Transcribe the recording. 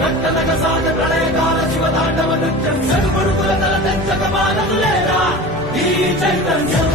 ఘట్టనగ సాగ ప్రళయకాల శివతాండవ నృత్యం సరుపడుకుల తల తెచ్చక మానదులేరా ఈ చైతన్యం.